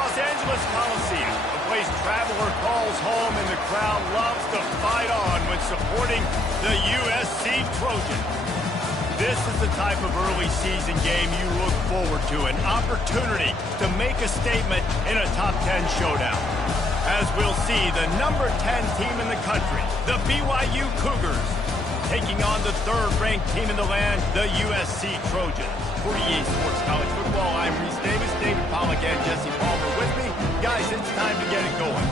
Los Angeles Coliseum, a place traveler calls home and the crowd loves to fight on when supporting the USC Trojans. This is the type of early season game you look forward to, an opportunity to make a statement in a top 10 showdown. As we'll see, the number 10 team in the country, the BYU Cougars, taking on the third-ranked team in the land, the USC Trojans. For EA Sports College Football, I'm Reese Davis, David Pollack, and Jesse Palmer with me. Guys, it's time to get it going.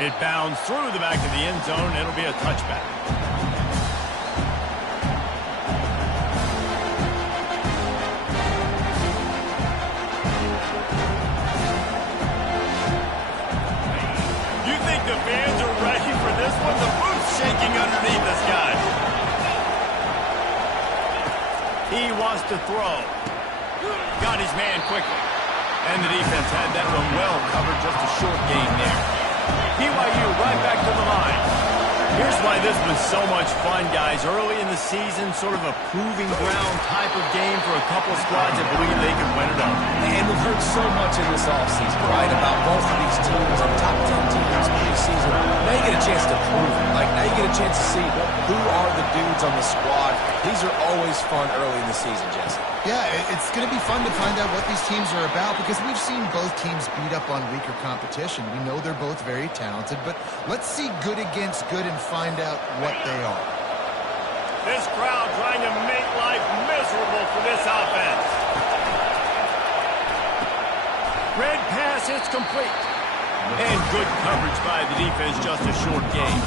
It bounds through the back of the end zone. It'll be a touchback. You think the fans are ready for this one? The boot's shaking underneath us, guys. He wants to throw. Got his man quickly. And the defense had that one well covered. Just a short gain there. BYU right back to the line. Here's why this was so much fun, guys. Early in the season, sort of a proving ground type of game for a couple of squads that believe they can win it all. And we've heard so much in this offseason, right, about both of these teams and top 10 teams in the season. Now you get a chance to prove it. Now you get a chance to see who are the dudes on the squad. These are always fun early in the season, Jesse. Yeah, it's going to be fun to find out what these teams are about because we've seen both teams beat up on weaker competition. We know they're both very talented, but let's see good against good and find out what they are. This crowd trying to make life miserable for this offense. Red pass, it's complete. And good coverage by the defense, just a short gain.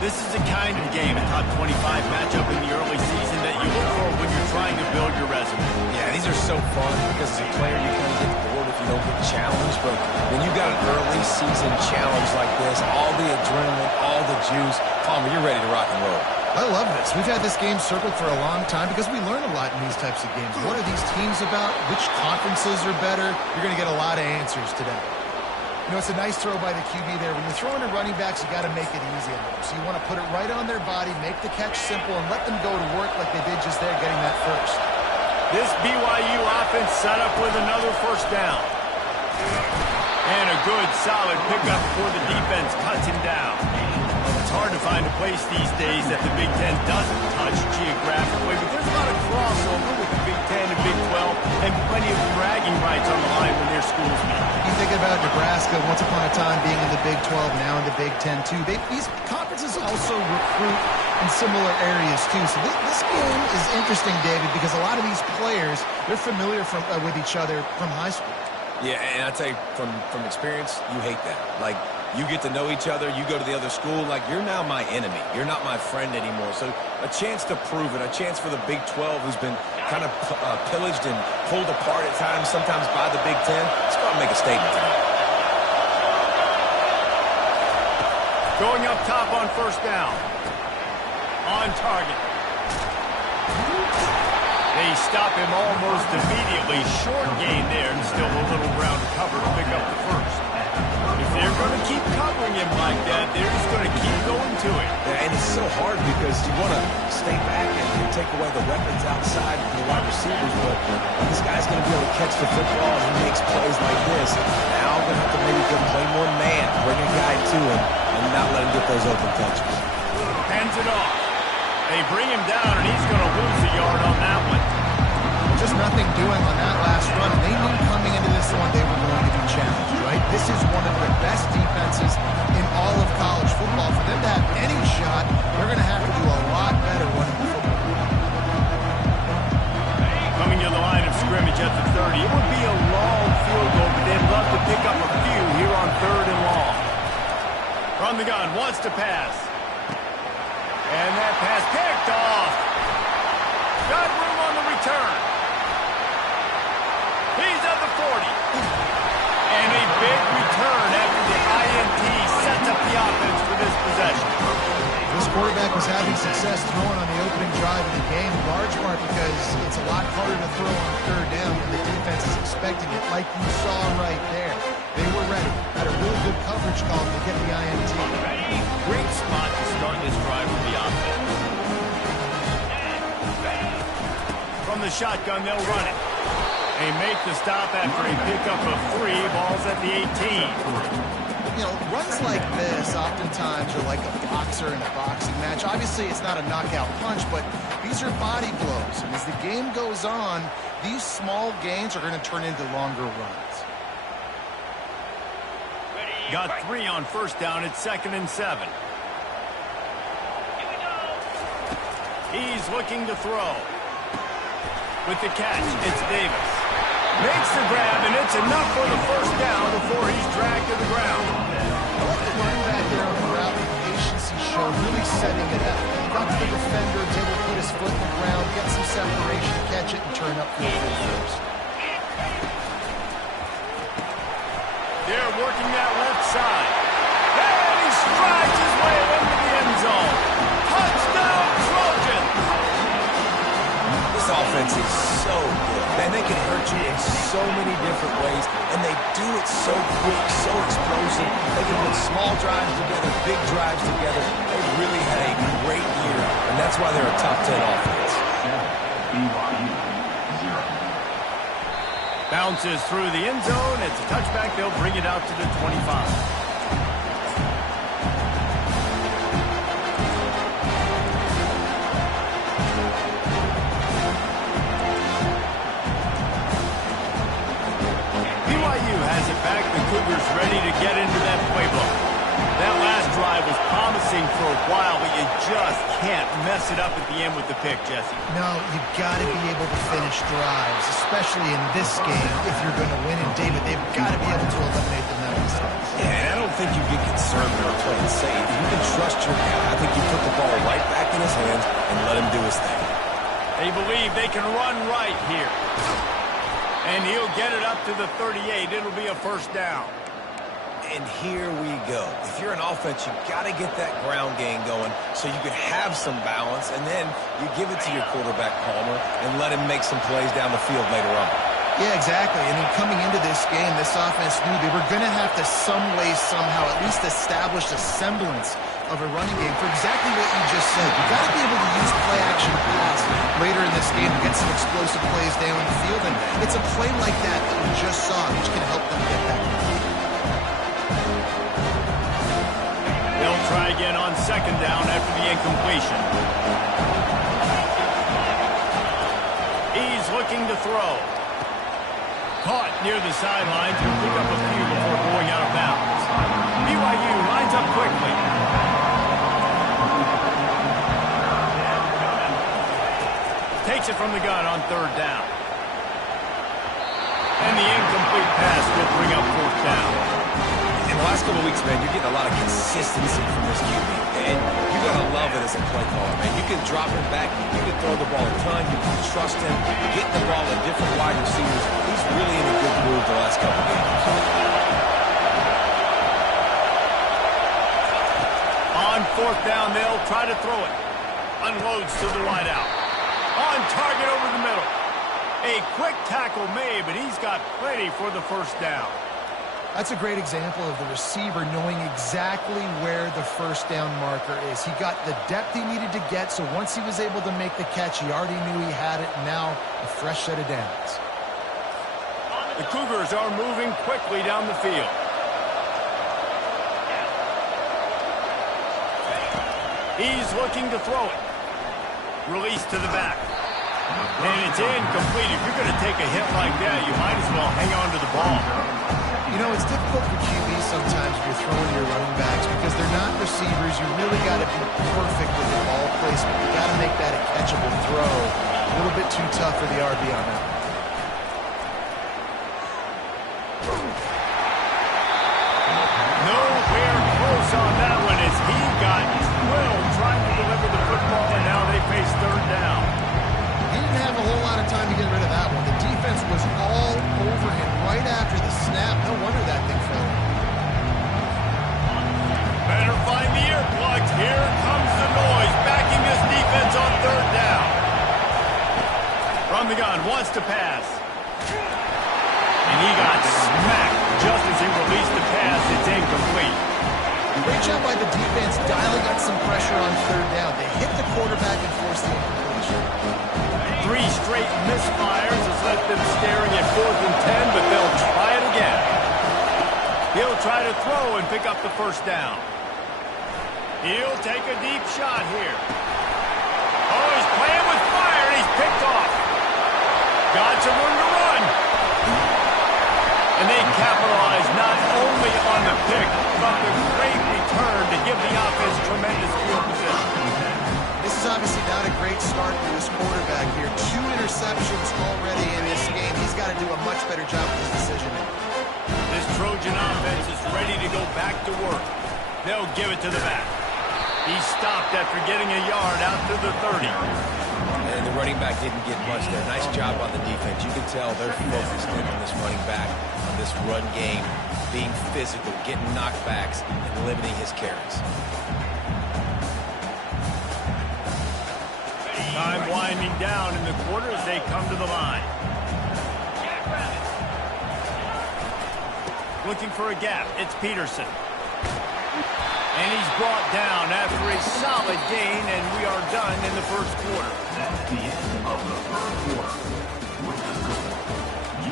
This is the kind of game, a top 25 matchup in the early season that you look for when you're trying to build your resume. Yeah, these are so fun because as a player you kind of get bored if you don't get challenged. But when you got an early season challenge like this, all the adrenaline, all the juice, Palmer, you're ready to rock and roll. I love this. We've had this game circled for a long time because we learn a lot in these types of games. What are these teams about? Which conferences are better? You're going to get a lot of answers today. You know, it's a nice throw by the QB there. When you're throwing to running backs, you got to make it easy on them. So you want to put it right on their body, make the catch simple, and let them go to work like they did just there, getting that first. This BYU offense set up with another first down. And a good, solid pickup before the defense cuts him down. It's hard to find a place these days that the Big Ten doesn't touch geographically, but there's a lot of crossover with the Big Ten and Big 12 and plenty of bragging rights on the line when their schools meet. You think about Nebraska once upon a time being in the Big 12, now in the Big 10 too. These conferences also recruit in similar areas too. So this game is interesting, David, because a lot of these players, they're familiar with each other from high school. Yeah, and I tell you, from experience, you hate that. Like, you get to know each other, you go to the other school, like, you're now my enemy. You're not my friend anymore. So a chance to prove it, a chance for the Big 12, who's been kind of pillaged and pulled apart at times, sometimes by the Big 10. Let's go out and make a statement tonight. Going up top on first down. On target. They stop him almost immediately. Short gain there, and still a little ground to cover to pick up the first. If they're going to keep covering him like that, they're just going to keep going to it. Yeah, and it's so hard because you want to stay back and take away the weapons outside from the wide receivers, but this guy's going to be able to catch the football and he makes plays like this. Now I'm going to have to maybe play more man, bring a guy to him, and not let him get those open touches. Hands it off. They bring him down, and he's going to lose a yard on that one. Just nothing doing on that last run. They knew coming into this one they were going to be challenged, right? This is one of the best defenses in all of college football. For them to have any shot, they're going to have to do a lot better running the football. Coming to the line of scrimmage at the 30. It would be a long field goal, but they'd love to pick up a few here on third and long. From the gun, wants to pass. And that pass picked off. Got room on the return. He's at the 40. And a big return after the INT sets up the offense for this possession. This quarterback was having success throwing on the opening drive of the game, in large part because it's a lot harder to throw on third down when the defense is expecting it, like you saw right there. They were ready. Had a really good coverage call to get the INT. Great spot to start this drive for the offense. From the shotgun, they'll run it. They make the stop after a pickup of 3. Ball's at the 18. You know, runs like this oftentimes are like a boxer in a boxing match. Obviously, it's not a knockout punch, but these are body blows. And as the game goes on, these small gains are going to turn into longer runs. Got 3 on first down. It's 2nd and 7. He's looking to throw. With the catch, it's Davis. Makes the grab, and it's enough for the first down before he's dragged to the ground. I like the running back there on the route, the patience he showed, really setting it up. Got to the defender, was able to put his foot in the ground, get some separation, catch it, and turn up for the first. They're working that left side. And he strides his way into the end zone. Touchdown, Trojans! This offense is so good. Man, they can hurt you in so many different ways, and they do it so quick, so explosive. They can put small drives together, big drives together. They really had a great year, and that's why they're a top 10 offense. Bounces through the end zone. It's a touchback. They'll bring it out to the 25. Back, the Cougars ready to get into that playbook. That last drive was promising for a while, but you just can't mess it up at the end with the pick, Jesse. No, you've got to be able to finish drives, especially in this game if you're going to win. And David, they've got to be able to eliminate the mistakes. Yeah, and I don't think you get concerned when you're playing safe. You can trust your guy. I think you put the ball right back in his hands and let him do his thing. They believe they can run right here. And he'll get it up to the 38. It'll be a first down. And here we go. If you're an offense, you got to get that ground game going so you can have some balance, and then you give it to your quarterback, Palmer, and let him make some plays down the field later on. Yeah, exactly. And then coming into this game, this offense knew they were going to have to some way, somehow, at least establish a semblance of a running game for exactly what you just said. You got to be able to use play-action pass later in this game to get some explosive plays down the field. And it's a play like that that we just saw, which can help them get that. They'll try again on second down after the incompletion. He's looking to throw. Caught near the sidelines. He'll pick up a few before going out of bounds. BYU lines up quickly. Takes it from the gun on third down. And the incomplete pass will bring up fourth down. In the last couple of weeks, man, you're getting a lot of consistency from this QB. And you got to love it as a play caller, man. You can drop him back. You can throw the ball a ton. You can trust him. Get the ball to different wide receivers. He's really in a good mood the last couple of games. On fourth down, they'll try to throw it. Unloads to the wideout. On target over the middle. A quick tackle made, but he's got plenty for the first down. That's a great example of the receiver knowing exactly where the first down marker is. He got the depth he needed to get, so once he was able to make the catch, he already knew he had it, and now a fresh set of downs. The Cougars are moving quickly down the field. He's looking to throw it. Release to the back. And it's incomplete. If you're going to take a hit like that, you might as well hang on to the ball. You know, it's difficult for QBs sometimes if you're throwing your running backs because they're not receivers. You really got to be perfect with the ball placement. You got to make that a catchable throw. A little bit too tough for the RB on that. Nowhere close on that one as he got drilled trying to deliver the football, and now they face third down. He didn't have a whole lot of time wants to pass. And he got smacked just as he released the pass. It's incomplete. Great job by the defense dialing up some pressure on third down. They hit the quarterback and forced the incompletion. 3 straight misfires has left them staring at 4th and 10, but they'll try it again. He'll try to throw and pick up the first down. He'll take a deep shot here. Oh, he's playing with fire, and he's picked off. Got some room to run. And they capitalize not only on the pick, but the great return to give the offense tremendous field position. This is obviously not a great start for this quarterback here. 2 interceptions already in this game. He's got to do a much better job with his decision-making. This Trojan offense is ready to go back to work. They'll give it to the back. He stopped after getting a yard out to the 30. And the running back didn't get much there. Nice job on the defense. You can tell they're focused in on this running back, on this run game, being physical, getting knockbacks, and limiting his carries. Time winding down in the quarter as they come to the line. Looking for a gap. It's Peterson. And he's brought down after a solid gain, and we are done in the first quarter. That's the end of the first quarter. With the score,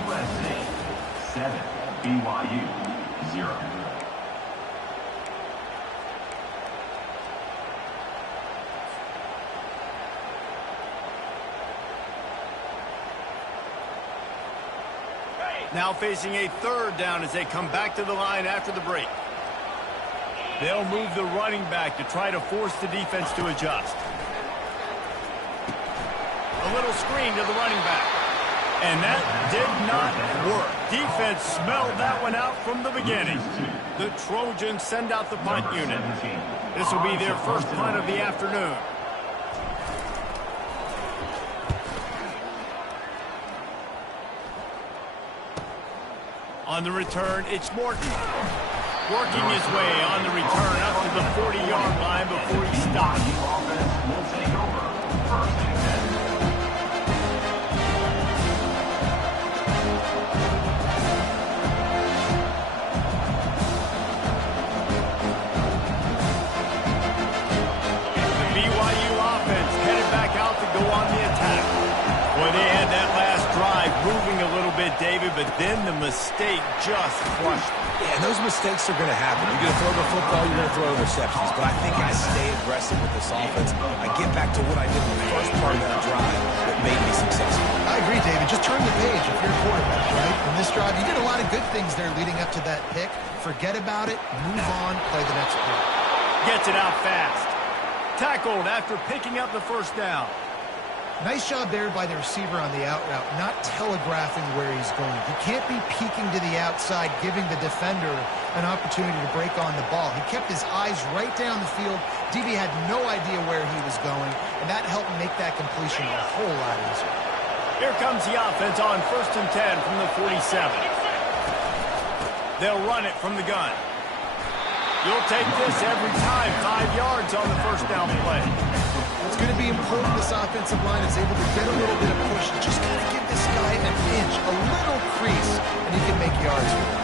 USA 7, BYU 0. Now facing a 3rd down as they come back to the line after the break. They'll move the running back to try to force the defense to adjust. A little screen to the running back. And that did not work. Defense smelled that one out from the beginning. The Trojans send out the punt unit. This will be their first punt of the afternoon. On the return, it's Morton. Working his way on the return up to the 40-yard line before he stops. The BYU offense headed back out to go on the attack. Well, they had that last drive moving a little bit, David, but then the mistake just crushed them. Yeah, and those mistakes are going to happen. You're going to throw the football, you're going to throw interceptions. But I think I stay aggressive with this offense. I get back to what I did in the first part of that drive that made me successful. I agree, David. Just turn the page if you're a quarterback, right? In this drive, you did a lot of good things there leading up to that pick. Forget about it, move on, play the next play. Gets it out fast. Tackled after picking up the first down. Nice job there by the receiver on the out route, not telegraphing where he's going. He can't be peeking to the outside, giving the defender an opportunity to break on the ball. He kept his eyes right down the field. DB had no idea where he was going, and that helped make that completion a whole lot easier. Here comes the offense on 1st and 10 from the 47. They'll run it from the gun. You'll take this every time. 5 yards on the first down play. It's going to be important this offensive line is able to get a little bit of push. Just got to give this guy an inch, a little crease, and he can make yards with it.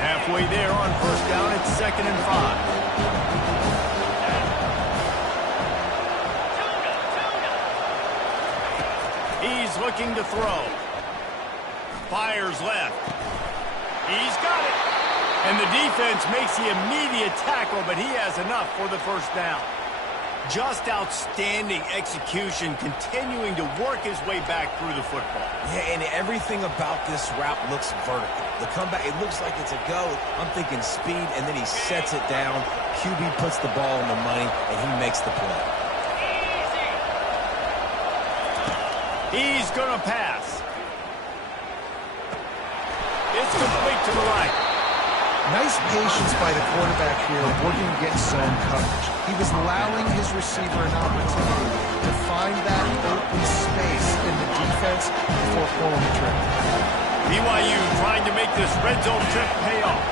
Halfway there on first down, it's 2nd and 5. He's looking to throw. Fires left. He's got it. And the defense makes the immediate tackle, but he has enough for the first down. Just outstanding execution, continuing to work his way back through the football. Yeah, and everything about this route looks vertical. The comeback, it looks like it's a go. I'm thinking speed, and then he sets it down. QB puts the ball on the money, and he makes the play. He's going to pass. It's complete to the right. Nice patience by the quarterback here, working against zone coverage. He was allowing his receiver an opportunity to find that open space in the defense before pulling the trigger. BYU trying to make this red zone trip pay off.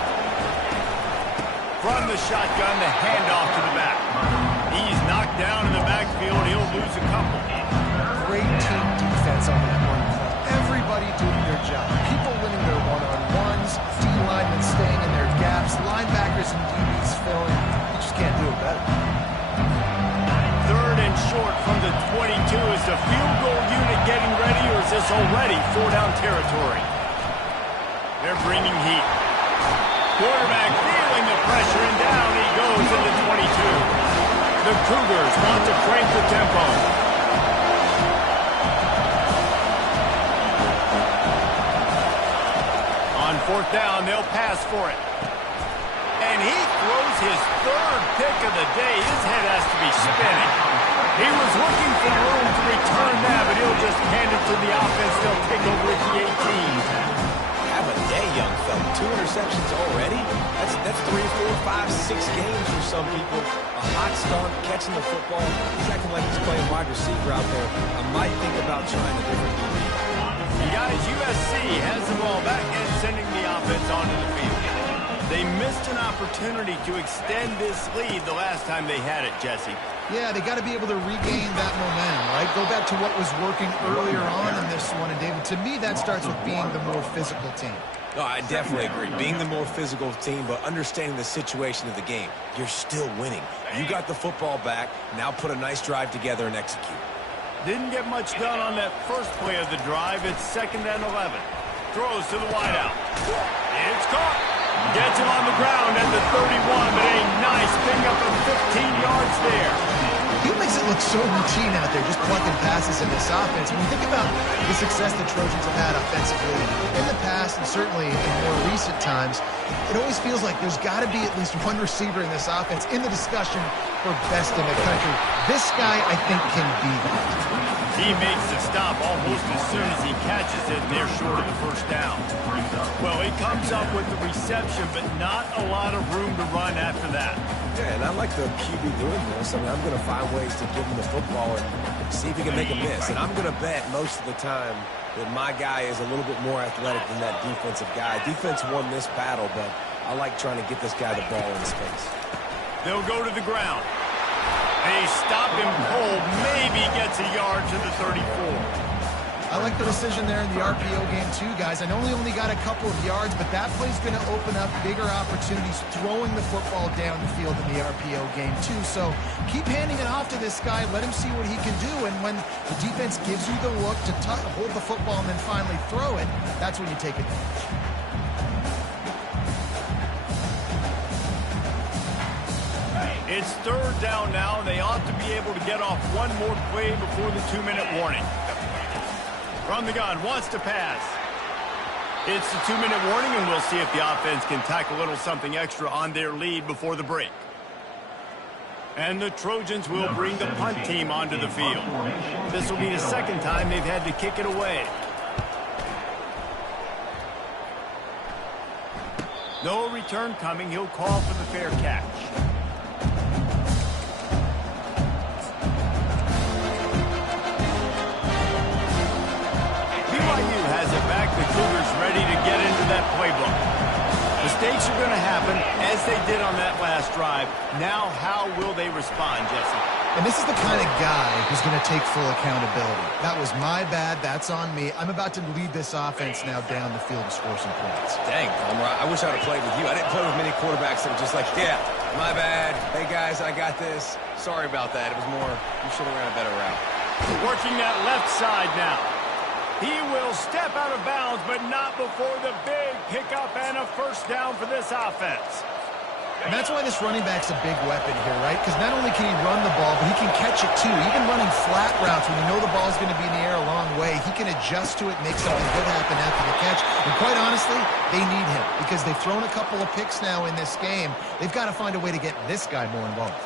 From the shotgun, the handoff to the back. He's knocked down in the backfield. He'll lose a couple. Great team defense on that one play. Everybody doing their job. People winning their one-on-ones, D-linemen staying in their gaps, linebackers and DBs filling. You just can't do it better. Third and short from the 22. Is the field goal unit getting ready, or is this already 4-down territory? They're bringing heat. Quarterback feeling the pressure, and down he goes in the 22. The Cougars want to crank the tempo. On fourth down, they'll pass for it. And he throws his third pick of the day. His head has to be spinning. He was looking for room to return that, but he'll just hand it to the offense. They'll take over at the 18. Have a day, young fella. 2 interceptions already? That's 3, 4, 5, 6 games for some people. A hot start, catching the football. He's acting like he's playing wide receiver out there. I might think about trying a different DB. You guys, USC has the ball back and sending the offense onto the field. They missed an opportunity to extend this lead the last time they had it, Jesse. Yeah, they got to be able to regain that momentum, right? Go back to what was working earlier on in this one. And, David, to me, that starts with being the more physical team. No, I definitely agree. Being the more physical team, but understanding the situation of the game. You're still winning. You got the football back. Now put a nice drive together and execute. Didn't get much done on that first play of the drive. It's 2nd and 11. Throws to the wideout. It's caught. Gets him on the ground at the 31, but a nice pickup of 15 yards there. He makes it look so routine out there, just plucking passes in this offense. When you think about the success the Trojans have had offensively in the past, and certainly in more recent times, it always feels like there's got to be at least one receiver in this offense in the discussion for best in the country. This guy, I think, can be that. He makes the stop almost as soon as he catches it, and they're short of the first down. Well, he comes up with the reception, but not a lot of room to run after that. Yeah, and I like the QB doing this. I mean, I'm going to find ways to give him the football and see if he can make a miss. And I'm going to bet most of the time that my guy is a little bit more athletic than that defensive guy. Defense won this battle, but I like trying to get this guy the ball in space. They'll go to the ground. They stop him cold, maybe gets a yard to the 34. I like the decision there in the RPO game too, guys. I know he only got a couple of yards, but that play's going to open up bigger opportunities throwing the football down the field in the RPO game too. So keep handing it off to this guy. Let him see what he can do. And when the defense gives you the look to hold the football and then finally throw it, that's when you take advantage. It's 3rd down now, and they ought to be able to get off one more play before the 2-minute warning. From the gun, wants to pass. It's the 2-minute warning, and we'll see if the offense can tack a little something extra on their lead before the break. And the Trojans will bring the punt team onto the field. This will be the 2nd time they've had to kick it away. No return coming. He'll call for the fair catch. BYU has it back. The Cougars ready to get into that playbook. Mistakes are going to happen, as they did on that last drive. Now, how will they respond, Jesse? And this is the kind of guy who's going to take full accountability. That was my bad. That's on me. I'm about to lead this offense now down the field and score some points. Dang, Palmer, I wish I would have played with you. I didn't play with many quarterbacks that were just like, yeah, my bad. Hey, guys, I got this. Sorry about that. It was more, you should have ran a better route. Working that left side now. He will step out of bounds, but not before the big pickup and a first down for this offense. And that's why this running back's a big weapon here, right? Because not only can he run the ball, but he can catch it too. Even running flat routes when you know the ball's going to be in the air a long way, he can adjust to it, make something good happen after the catch. And quite honestly, they need him because they've thrown a couple of picks now in this game. They've got to find a way to get this guy more involved.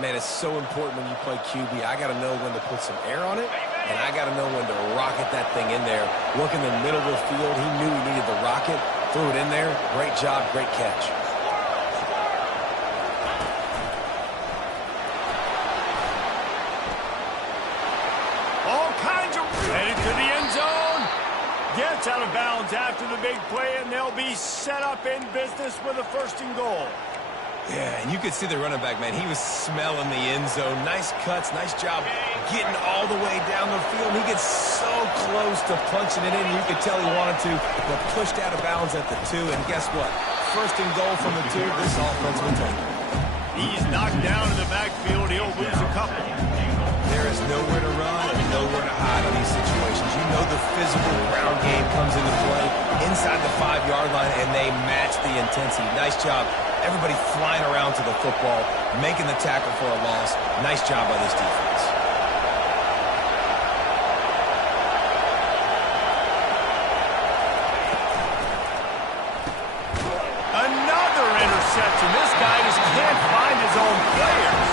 Man, it's so important when you play QB. I got to know when to put some air on it, and I got to know when to rocket that thing in there. Work in the middle of the field. He knew he needed the rocket. Threw it in there. Great job, great catch. Headed to the end zone. Gets out of bounds after the big play, and they'll be set up in business with a 1st and goal. Yeah, and you could see the running back, man. He was smelling the end zone. Nice cuts, nice job getting all the way down the field. He gets so close to punching it in. You could tell he wanted to, but pushed out of bounds at the 2. And guess what? First and goal from the 2, this offense will take it. He's knocked down in the backfield. He'll lose a couple. There is nowhere to run and nowhere to hide on these situations. You know the physical ground game comes into play inside the 5-yard line, and they match the intensity. Nice job. Everybody flying around to the football, making the tackle for a loss. Nice job by this defense. Another interception. This guy just can't find his own players.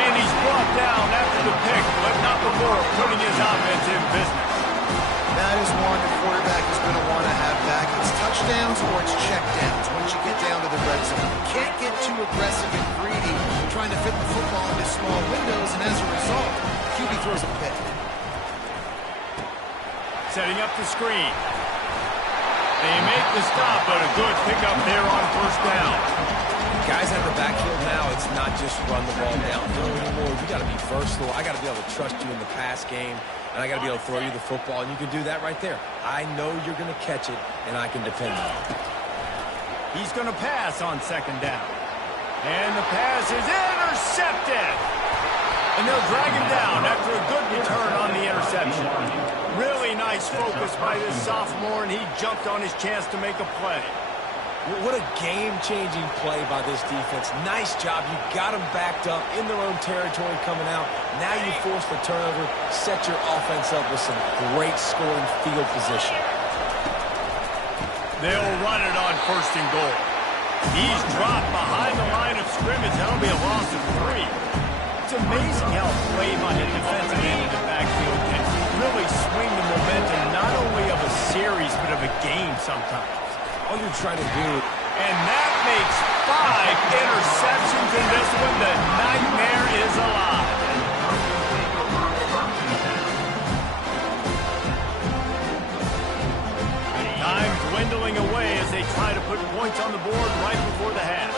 And he's brought down after the pick, but not before putting his offense in business. That is one the quarterback is going to want to have back. It's touchdowns or it's checkdowns once you get down to the red zone. You can't get too aggressive and greedy trying to fit the football into small windows, and as a result, QB throws a pick. Setting up the screen. They make the stop, but a good pickup there on first down. Guys out of the backfield now, it's not just run the ball downfield anymore. You got to be versatile. I got to be able to trust you in the pass game, and I got to be able to throw you the football, and you can do that right there. I know you're going to catch it, and I can depend on it. He's going to pass on second down. And the pass is intercepted. And they'll drag him down after a good return on the interception. Really nice focus by this sophomore, and he jumped on his chance to make a play. What a game-changing play by this defense. Nice job. You got them backed up in their own territory coming out. Now you force the turnover, set your offense up with some great scoring field position. They'll run it on first and goal. He's dropped behind the line of scrimmage. That'll be a loss of 3. It's amazing how play by the defensive end of the backfield can really swing the momentum not only of a series but of a game sometimes. All you're trying to do, and that makes 5 interceptions in this one. The nightmare is alive. Time dwindling away as they try to put points on the board right before the half.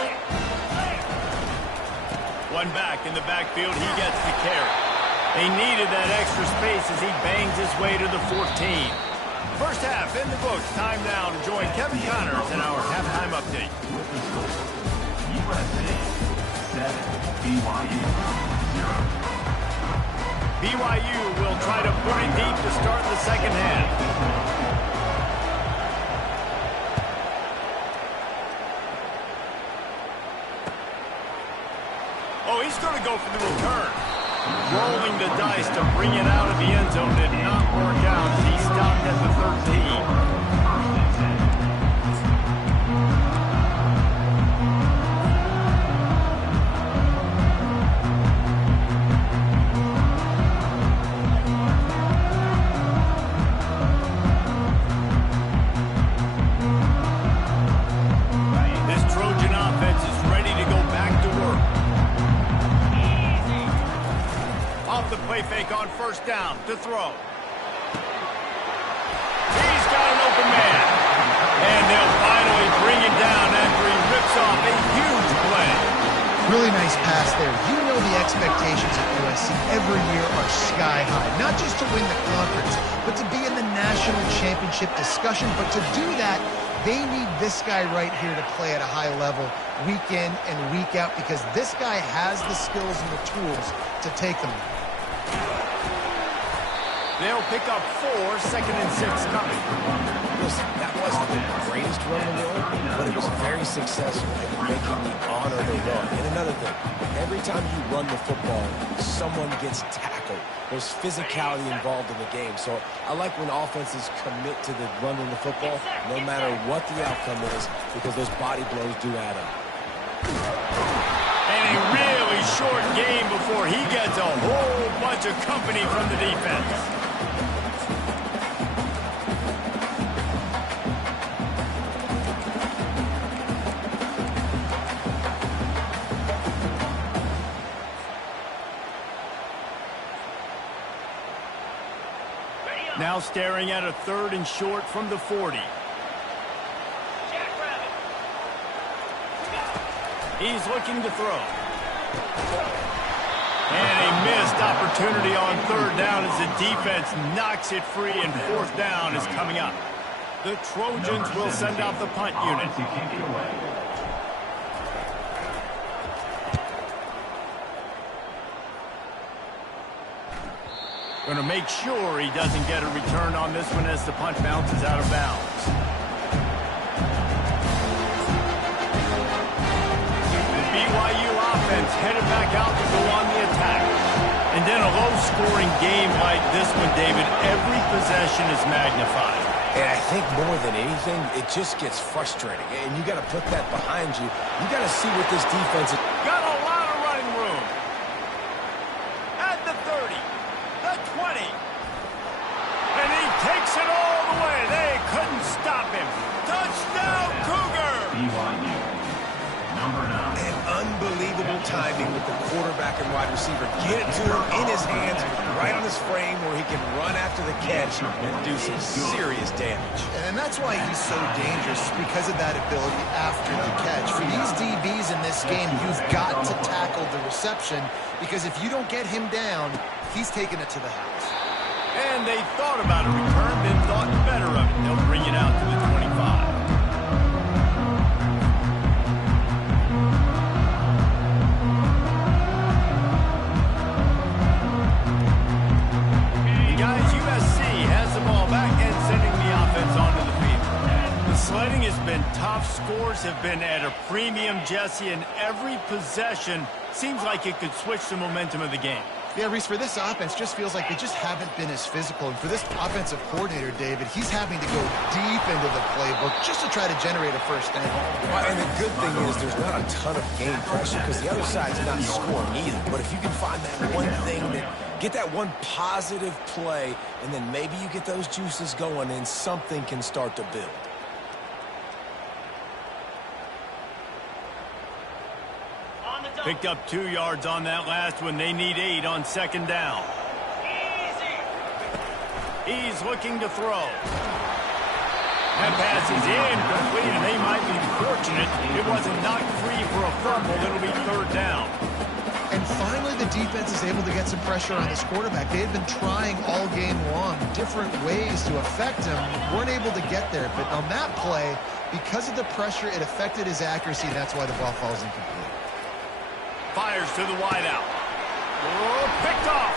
One back in the backfield. He gets the carry. They needed that extra space as he bangs his way to the 14. First half in the books. Time now to join Kevin Connors in our halftime update. USA 7, BYU 0. BYU will try to put it deep to start the second half. Oh, he's going to go for the return. Rolling the dice to bring it out of the end zone did not work out as he stopped at the 13. This Trojan offense is ready to go back to work. Off the play fake on first down to throw. He's got an open man. And they'll finally bring him down after he rips off a huge play. Really nice pass there. You know the expectations at USC every year are sky high. Not just to win the conference, but to be in the national championship discussion. But to do that, they need this guy right here to play at a high level week in and week out because this guy has the skills and the tools to take them. They'll pick up 4, second and 6 coming. Listen, that wasn't the greatest run in the world, but it was very successful in making me honor the run. And another thing, every time you run the football, someone gets tackled. There's physicality involved in the game. So I like when offenses commit to the running the football, no matter what the outcome is, because those body blows do add up. And a really short game before he gets a whole bunch of company from the defense. Now staring at a 3rd and short from the 40. He's looking to throw. And a missed opportunity on third down as the defense knocks it free, and fourth down is coming up. The Trojans will send out the punt unit. Going to make sure he doesn't get a return on this one as the punt bounces out of bounds. The BYU offense headed back out to go on the attack. And then a low-scoring game like this one, David, every possession is magnified. And I think more than anything, it just gets frustrating. And you got to put that behind you. You got to see what this defense is. Got a lot of running room. At the 30, the 20. And he takes it all the way. They couldn't stop him. Touchdown, Cougar! BYU, number 9. And unbelievable timing with the quarterback and wide receiver. Get it to him in his hands, right on his frame where he can run after the catch and do some serious damage. And that's why he's so dangerous, because of that ability after the catch. For these DBs in this game, you've got to tackle the reception, because if you don't get him down, he's taking it to the house. And they thought about a return, then thought better of it. They'll bring it out to the 25. And guys, USC has the ball back and sending the offense onto the field. The sledding has been tough. Scores have been at a premium, Jesse, and every possession seems like it could switch the momentum of the game. Yeah, Reese, for this offense, just feels like they just haven't been as physical. And for this offensive coordinator, David, he's having to go deep into the playbook just to try to generate a first down. And the good thing is there's not a ton of game pressure because the other side's not scoring either. But if you can find that one thing, get that one positive play, and then maybe you get those juices going and something can start to build. Picked up 2 yards on that last one. They need 8 on second down. He's looking to throw. That pass is incomplete, and they might be fortunate it wasn't knocked free for a fumble. It'll be third down. And finally, the defense is able to get some pressure on this quarterback. They had been trying all game long different ways to affect him. Weren't able to get there. But on that play, because of the pressure, it affected his accuracy, and that's why the ball falls incomplete. Fires to the wideout. Oh, picked off.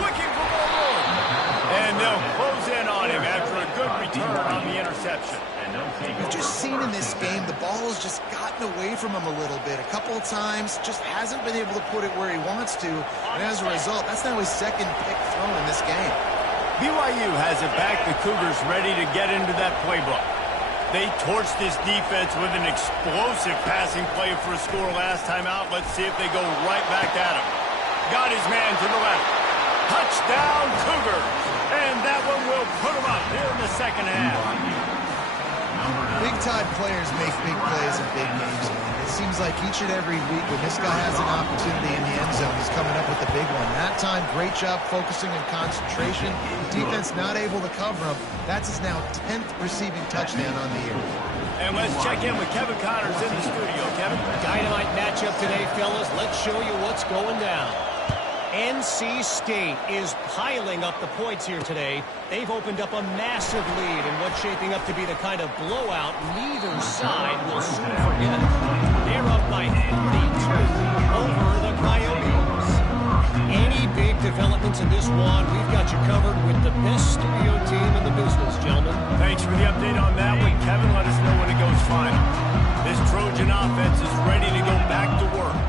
Looking for more room. And they'll close in on him after a good return on the interception. We've just seen in this game the ball has just gotten away from him a little bit. A couple of times, just hasn't been able to put it where he wants to. And as a result, that's now his second pick thrown in this game. BYU has it back. The Cougars ready to get into that playbook. They torched this defense with an explosive passing play for a score last time out. Let's see if they go right back at him. Got his man to the left. Touchdown, Cougars. And that one will put them up here in the second half. Big-time players make big plays in big games. It seems like each and every week when this guy has an opportunity in the end zone, he's coming up with a big one. That time, great job focusing and concentration. Defense not able to cover him. That's his now 10th receiving touchdown on the year. And let's check in with Kevin Connors in the studio. Kevin? Dynamite matchup today, fellas. Let's show you what's going down. NC State is piling up the points here today. They've opened up a massive lead in what's shaping up to be the kind of blowout neither side will soon forget. They're up by 42 over the Coyotes. Any big developments in this one, we've got you covered with the best studio team in the business, gentlemen. Thanks for the update on that one, Kevin. Let us know when it goes final. This Trojan offense is ready to go back to work.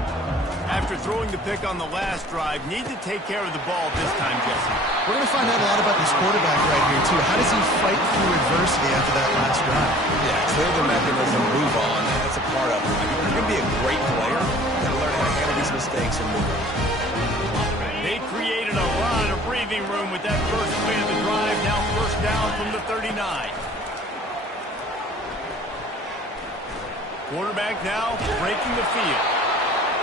After throwing the pick on the last drive, need to take care of the ball this time, Jesse. We're going to find out a lot about this quarterback right here, too. How does he fight through adversity after that last drive? Yeah, clear the mechanism, move on. That's a part of it. You're going to be a great player. You've got to learn how to handle these mistakes and move on. They created a lot of breathing room with that first play of the drive. Now first down from the 39. Quarterback now breaking the field.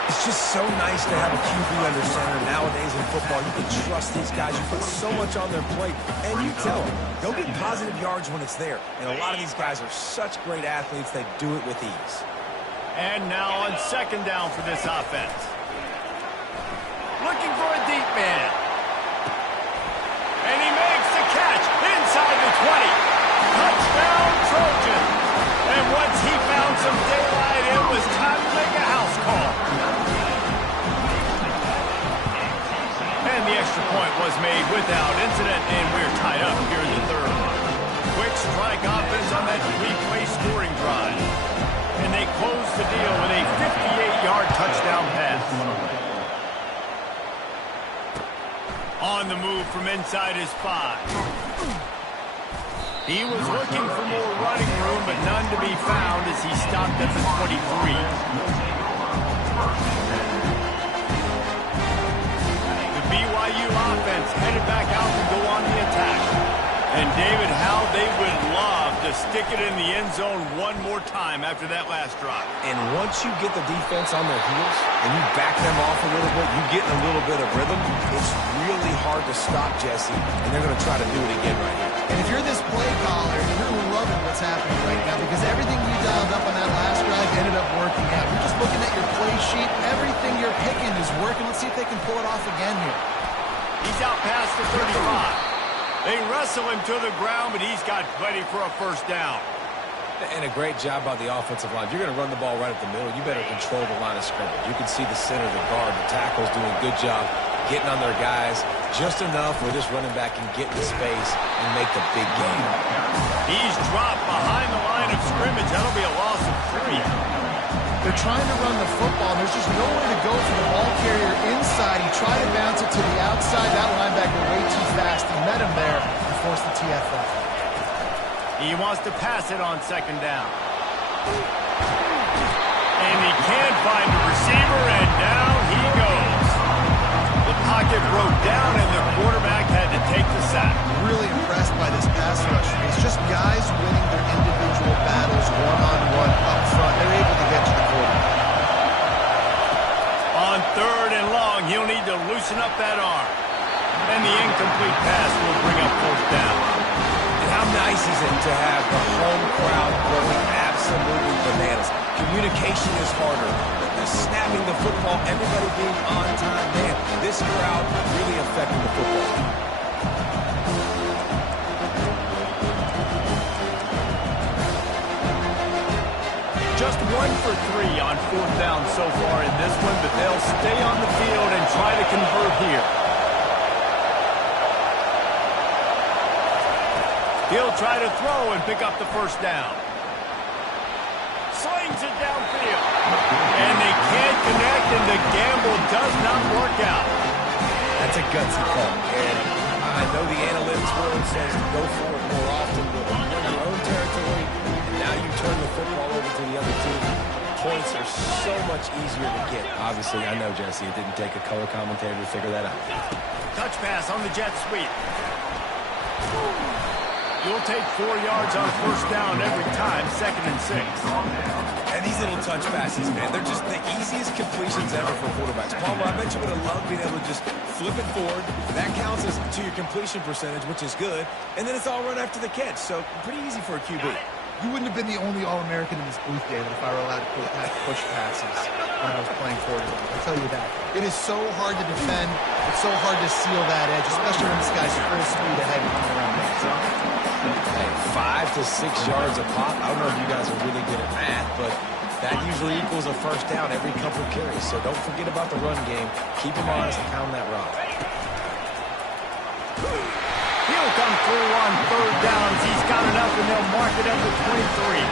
It's just so nice to have a QB under center. Nowadays in football, you can trust these guys. You put so much on their plate, and you tell them, go get positive yards when it's there. And a lot of these guys are such great athletes, they do it with ease. And now on second down for this offense. Looking for a deep man. And he makes the catch inside the 20. Touchdown, Trojan. And once he found some daylight, it was time to make a house call. And the extra point was made without incident, and we're tied up here in the third. Quick strike offense on that three-play scoring drive. And they close the deal with a 58-yard touchdown pass. On the move from inside his 5. He was looking for more running room, but none to be found as he stopped at the 23. The BYU offense headed back out to go on the attack. And David, how they would love to stick it in the end zone one more time after that last drive. And once you get the defense on their heels and you back them off a little bit, you get in a little bit of rhythm, it's really hard to stop Jesse, and they're going to try to do it again right here. And if you're this play caller, you're loving what's happening right now because everything you dialed up on that last drive ended up working out. You're just looking at your play sheet. Everything you're picking is working. Let's see if they can pull it off again here. He's out past the 35. They wrestle him to the ground, but he's got plenty for a first down. And a great job by the offensive line. If you're going to run the ball right at the middle, you better control the line of scrimmage. You can see the center, the guard, the tackles doing a good job getting on their guys just enough where this running back can get in space and make the big game. He's dropped behind the line of scrimmage. That'll be a loss of 3. They're trying to run the football, and there's just nowhere to go for the ball carrier inside. He tried to bounce it to the outside. That linebacker way too fast. He met him there and forced the TFL. He wants to pass it on second down. And he can't find a receiver, and down he goes. The pocket broke down, and the quarterback had to take the sack. Really impressed by this pass rush. It's just guys winning their individual battles one-on-one up front. They're able to get to the quarterback. On third and long, he'll need to loosen up that arm. And the incomplete pass will bring up fourth down. And how nice is it to have the home crowd going absolutely bananas. Communication is harder. The snapping the football, everybody being on time. Man, this crowd really affecting the football. Just 1 for 3 on fourth down so far in this one, but they'll stay on the field and try to convert here. He'll try to throw and pick up the first down. Slings it downfield. And they can't connect, and the gamble does not work out. That's a gutsy call. And I know the analytics world says to go for it more often, but when you're in your own territory, and now you turn the football over to the other team, points are so much easier to get. Obviously, I know, Jesse, it didn't take a color commentator to figure that out. Touch pass on the jet sweep. You'll take 4 yards on first down every time, 2nd and 6. And these little touch passes, man, they're just the easiest completions ever for quarterbacks. Palmer, I bet you would have loved being able to just flip it forward. That counts as to your completion percentage, which is good. And then it's all run after the catch, so pretty easy for a QB. You wouldn't have been the only All-American in this booth, David, if I were allowed to push passes when I was playing quarterback. I'll tell you that. It is so hard to defend. It's so hard to seal that edge, especially when this guy's full speed ahead and coming around that zone. Hey, 5 to 6 yards a pop. I don't know if you guys are really good at math, but that usually equals a first down every couple of carries. So don't forget about the run game. Keep them honest and pound that rock. He'll come through on third downs. He's got enough, and they'll mark it at the 23.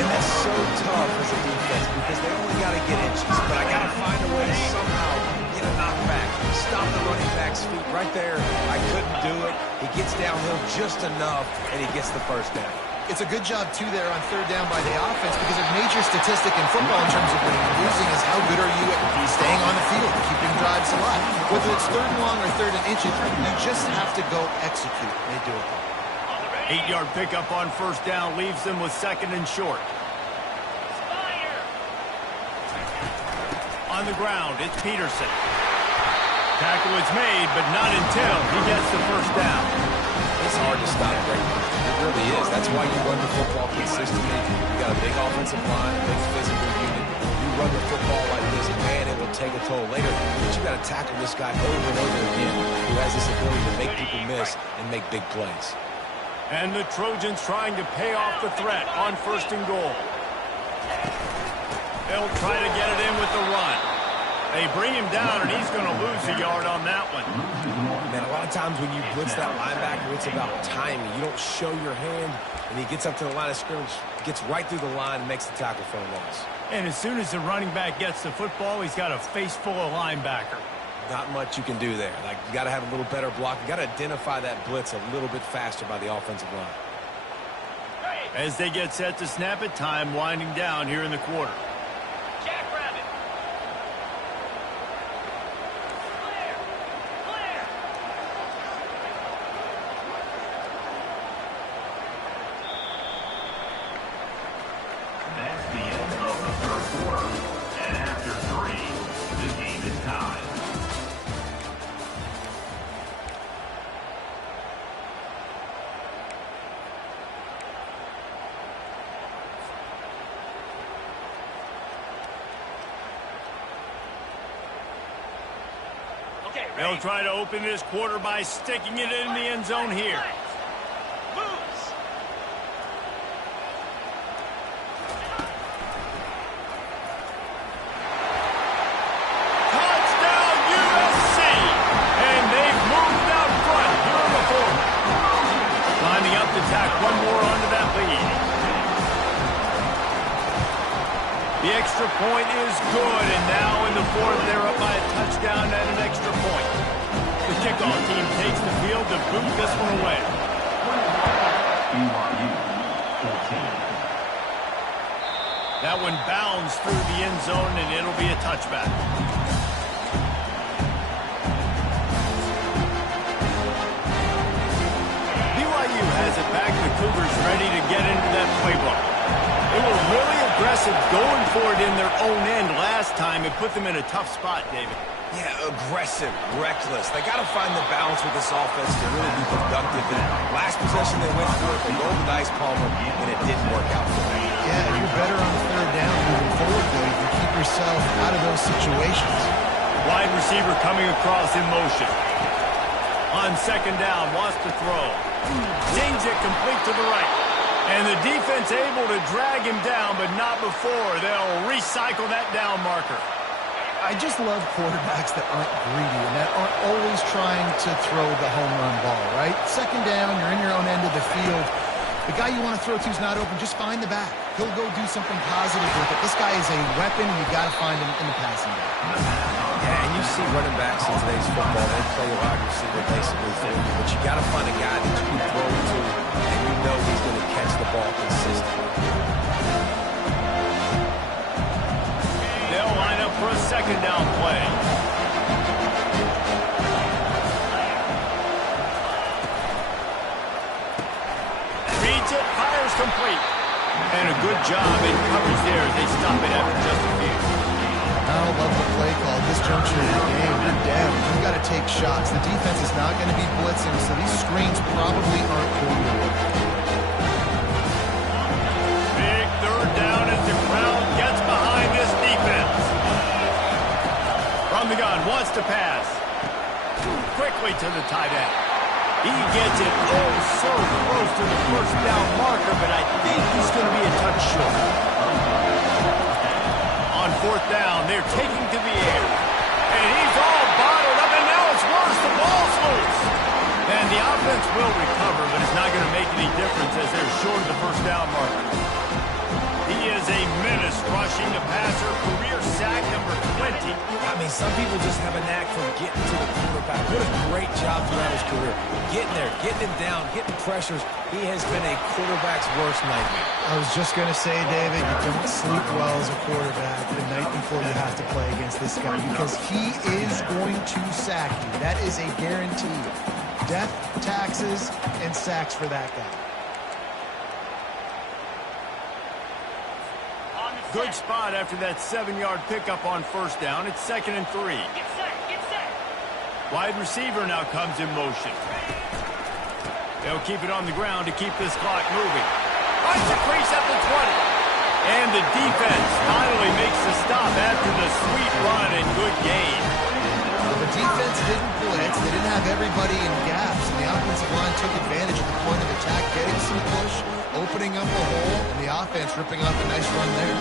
And that's so tough as a defense because they only got to get inches. But I got to find a way to somehow get a knockback. Stop the running back's feet right there. I couldn't do it. He gets downhill just enough, and he gets the first down. It's a good job, too, there on third down by the offense because a major statistic in football in terms of winning and losing is how good are you at staying on the field, keeping drives alive. Whether it's third and long or third and inches, you just have to go execute. They do it. 8-yard pickup on first down leaves them with 2nd and short. On the ground, it's Peterson. Tackle is made, but not until he gets the first down. It's hard to stop Brady. It really is. That's why you run the football consistently. You got a big offensive line, a big physical unit. You run the football like this, man, it will take a toll later. But you got to tackle this guy over and over again who has this ability to make people miss and make big plays. And the Trojans trying to pay off the threat on 1st and goal. They'll try to get it in with the run. They bring him down, and he's going to lose a yard on that one. Man, a lot of times when you blitz that linebacker, it's about timing. You don't show your hand, and he gets up to the line of scrimmage, gets right through the line, and makes the tackle for a loss. And as soon as the running back gets the football, he's got a face full of linebacker. Not much you can do there. Like, you got to have a little better block. You got to identify that blitz a little bit faster by the offensive line. As they get set to snap it, time winding down here in the quarter. That's the end of the third quarter. And after 3, the game is tied. They'll try to open this quarter by sticking it in the end zone here. Touchdown USC! And they've moved out front here in the fourth. Lining up to tack one more onto that lead. The extra point is good, and now in the fourth, they're up by a touchdown and an extra point. The kickoff team takes the field to boot this one away. BYU 14. That one bounds through the end zone, and it'll be a touchback. BYU has it back. The Cougars ready to get into that playbook. They were really aggressive going for it in their own end last time. It put them in a tough spot, David. Yeah, aggressive, reckless. They got to find the balance with this offense to really be productive. And last possession they went for it, they rolled the dice, Palmer, and it didn't work out for them. Yeah, you're better on 3rd down moving forward, though. You can keep yourself out of those situations. Wide receiver coming across in motion. On 2nd down, wants to throw. Dings it complete to the right. And the defense able to drag him down, but not before. They'll recycle that down marker. I just love quarterbacks that aren't greedy and that aren't always trying to throw the home run ball, right? 2nd down, you're in your own end of the field. The guy you want to throw to is not open. Just find the back. He'll go do something positive with it. This guy is a weapon, and you got to find him in the passing game. Yeah, and you see running backs in today's football, they play a wide receiver basically for you, but you got to find a guy that you can throw to, and you know he's going to catch the ball consistently. They'll line up for a 2nd down play. Reads it, fires complete. And a good job in coverage there. They stop it after just a few. I don't love the play call. This juncture of the game, you're down. You've got to take shots. The defense is not going to be blitzing, so these screens probably aren't going to work. Big 3rd down as the crowd gets behind this defense. From the gun, wants to pass. Quickly to the tight end. He gets it so close to the 1st down marker, but I think he's going to be a touch short. On 4th down, they're taking to the air. And he's all bottled up, and now it's worse. The ball's loose. And the offense will recover, but it's not going to make any difference as they're short of the 1st down marker. He is a menace rushing the passer. Career sack number 20. I mean, some people just have a knack for getting to the quarterback. What a great job throughout his career. Getting there, getting him down, getting pressures. He has been a quarterback's worst nightmare. I was just going to say, David, you don't sleep well as a quarterback the night before you have to play against this guy because he is going to sack you. That is a guarantee. Death, taxes, and sacks for that guy. Good spot after that 7-yard pickup on 1st down. It's 2nd and 3. Get set, get set. Wide receiver now comes in motion. They'll keep it on the ground to keep this clock moving. Finds a crease at the 20. And the defense finally makes the stop after the sweet run and good gain. Well, the defense didn't blitz. They didn't have everybody in gaps, and the offensive line took advantage of the point of attack, getting some push, opening up a hole, and the offense ripping off a nice run there.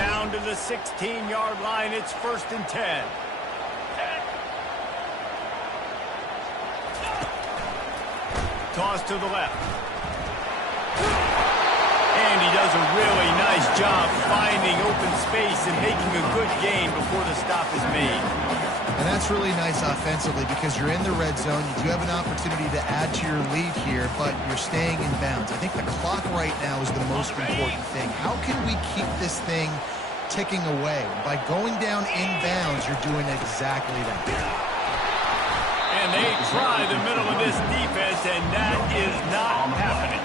Down to the 16-yard line. It's 1st and 10. Toss to the left. And he does a really nice job finding open space and making a good gain before the stop is made. And that's really nice offensively because you're in the red zone. You do have an opportunity to add to your lead here, but you're staying in bounds. I think the clock right now is the most important thing. How can we keep this thing ticking away? By going down in bounds, you're doing exactly that. And they try the middle of this defense, and that is not happening.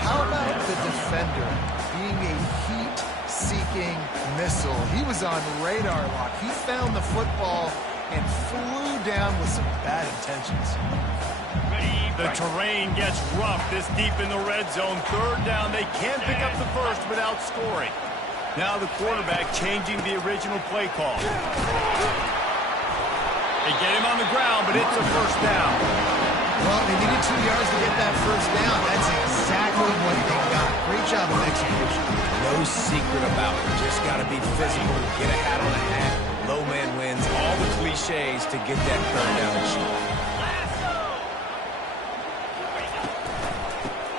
How about the defender being a heat-seeking missile? He was on radar lock. He found the football and flew down with some bad intentions. The terrain gets rough this deep in the red zone. 3rd down. They can't pick up the first without scoring. Now the quarterback changing the original play call. They get him on the ground, but it's a 1st down. Well, they needed 2 yards to get that 1st down. That's exactly what they got. Great job of execution. No secret about it. Just got to be physical, get a hat on a hat, low man wins, all the cliches to get that 3rd down and short.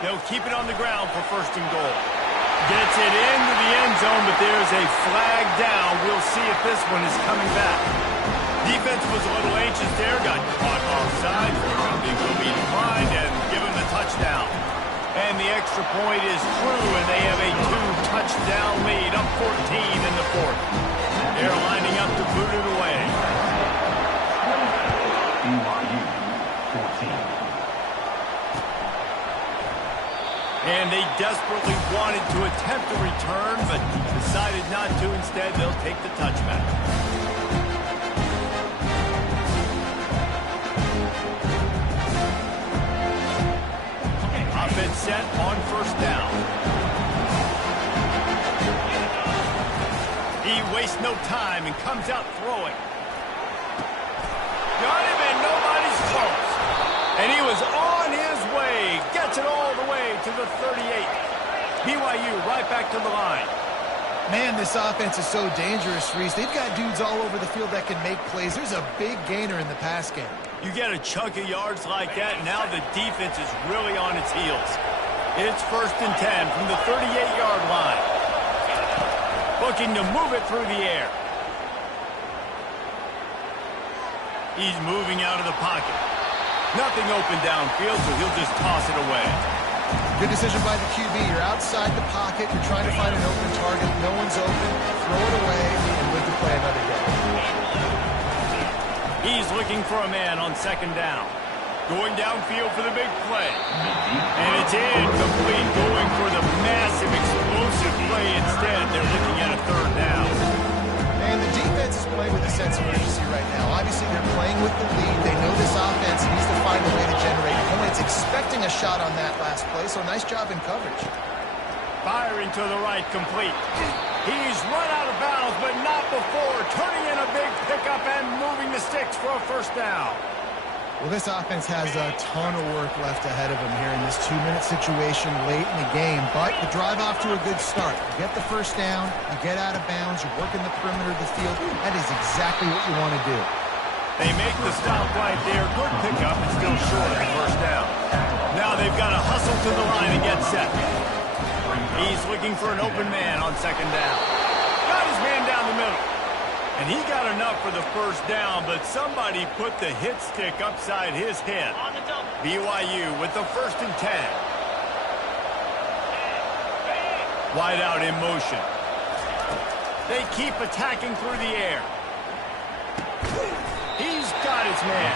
They'll keep it on the ground for 1st and goal. Gets it into the end zone, but there's a flag down. We'll see if this one is coming back. Defense was a little anxious there, got caught offside. They will be declined and given the touchdown. And the extra point is true, and they have a 2-touchdown lead, up 14 in the 4th. They're lining up to boot it away. BYU 14. And they desperately wanted to attempt a return, but decided not to. Instead, they'll take the touchback. Offense set on 1st down. He wastes no time and comes out throwing. Got him and nobody's close. And he was on his way. Gets it all the way to the 38. BYU right back to the line. Man, this offense is so dangerous, Reese. They've got dudes all over the field that can make plays. There's a big gainer in the pass game. You get a chunk of yards like that, and now the defense is really on its heels. It's 1st and 10 from the 38-yard line. Looking to move it through the air. He's moving out of the pocket. Nothing open downfield, so he'll just toss it away. Good decision by the QB. You're outside the pocket. You're trying to find an open target. No one's open. Throw it away and live to play another day. He's looking for a man on 2nd down. Going downfield for the big play. And it's incomplete. Going for the massive, explosive play instead. They're looking at a 3rd down. And the defense is playing with a sense of urgency right now. Obviously, they're playing with the lead. They know this offense needs to find a way to generate points. Expecting a shot on that last play, so nice job in coverage. Firing to the right, complete. He's run out of bounds, but not before turning in a big pickup and moving the sticks for a 1st down. Well, this offense has a ton of work left ahead of them here in this 2-minute situation late in the game, but the drive off to a good start. You get the 1st down, you get out of bounds, you're working the perimeter of the field. That is exactly what you want to do. They make the stop right there. Good pickup, and still short of the 1st down. Now they've got to hustle to the line and get set. He's looking for an open man on 2nd down. Got his man down the middle. And he got enough for the 1st down, but somebody put the hit stick upside his head. BYU with the 1st and 10. Wide out in motion. They keep attacking through the air. He's got his man.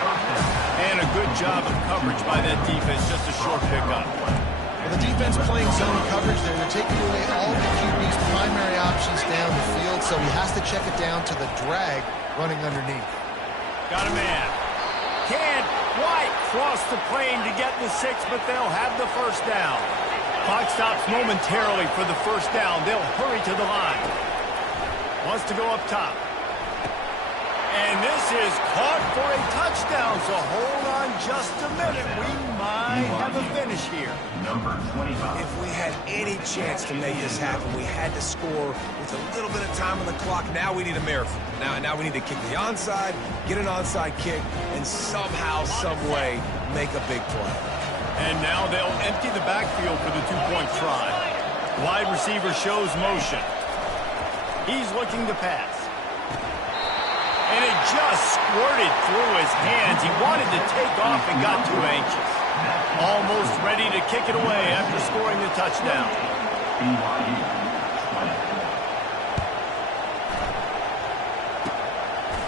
And a good job of coverage by that defense, just a short pickup. Well, the defense playing zone coverage there. They're taking away all the QB's primary options down the field, so he has to check it down to the drag running underneath. Got a man. Can't quite cross the plane to get the 6, but they'll have the first down. Clock stops momentarily for the first down. They'll hurry to the line. Wants to go up top. And this is caught for a touchdown, so hold on just a minute. We might have a finish here. Number 25. If we had any chance to make this happen, we had to score with a little bit of time on the clock. Now we need a miracle. Now we need to kick the onside, get an onside kick, and somehow, some way, make a big play. And now they'll empty the backfield for the two-point try. Wide receiver shows motion. He's looking to pass. And it just squirted through his hands. He wanted to take off and got too anxious. Almost ready to kick it away after scoring the touchdown. BYU 20.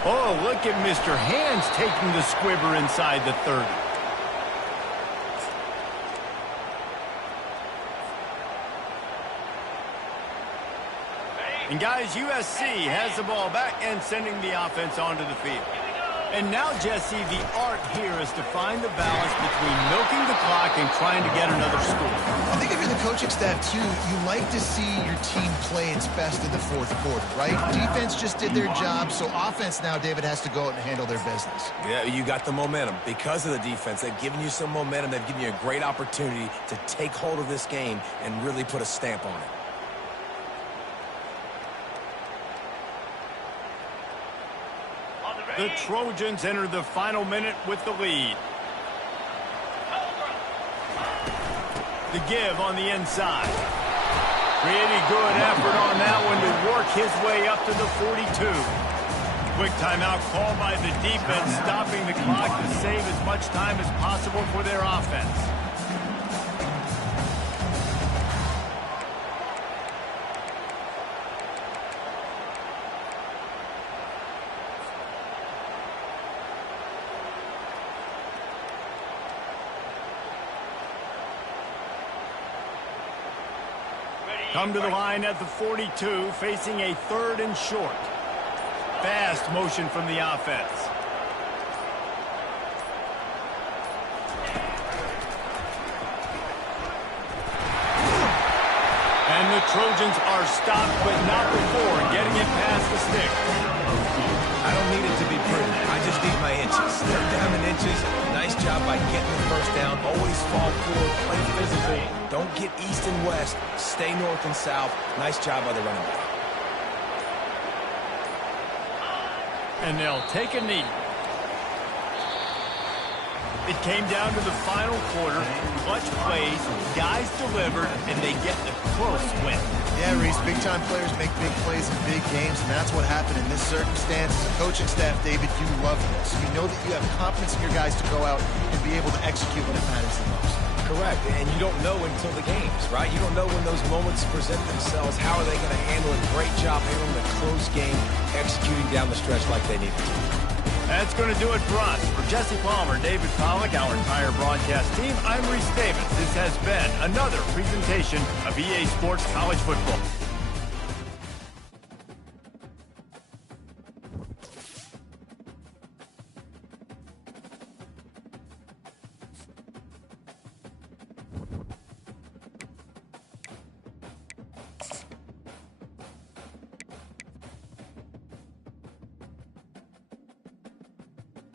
Oh, look at Mr. Hands taking the squibber inside the 30. And guys, USC has the ball back and sending the offense onto the field. And now, Jesse, the art here is to find the balance between milking the clock and trying to get another score. I think if you're the coaching staff, too, you like to see your team play its best in the fourth quarter, right? Defense just did their job, so offense now, David, has to go out and handle their business. Yeah, you got the momentum. Because of the defense, they've given you some momentum. They've given you a great opportunity to take hold of this game and really put a stamp on it. The Trojans enter the final minute with the lead. The give on the inside. Pretty good effort on that one to work his way up to the 42. Quick timeout called by the defense, stopping the clock to save as much time as possible for their offense. Come to the line at the 42, facing a 3rd and short. Fast motion from the offense. And the Trojans are stopped, but not before getting it past the stick. I don't need it to be pretty. I just need my inches. They're down in inches. Nice job by getting the first down. Always fall forward, play physical. Don't get east and west. Stay north and south. Nice job by the running back. And they'll take a knee. It came down to the final quarter. Clutch plays, guys delivered, and they get the close win. Yeah, Reese, big-time players make big plays in big games, and that's what happened in this circumstance. As a coaching staff, David, you love this. You know that you have confidence in your guys to go out and be able to execute when it matters the most. Correct, and you don't know until the games, right? You don't know when those moments present themselves. How are they going to handle it? Great job handling a close game, executing down the stretch like they needed to. That's going to do it for us. For Jesse Palmer, David Pollack, our entire broadcast team, I'm Reese Davis. This has been another presentation of EA Sports College Football.